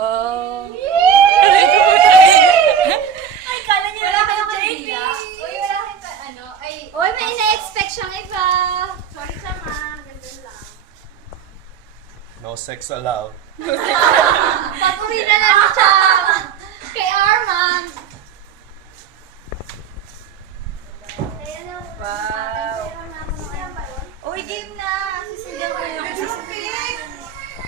Wow. Ay, kala niyo Wala na kayong JP. kandila? Uy, wala kayong ano? Ay, Uy, may ina-expect siyang iba. sorry sama. Ganun lang. No sex allowed. Pag-uwi na lang siya. Kay Armand. Wow. Pero naman, ano ba yun? Uy, game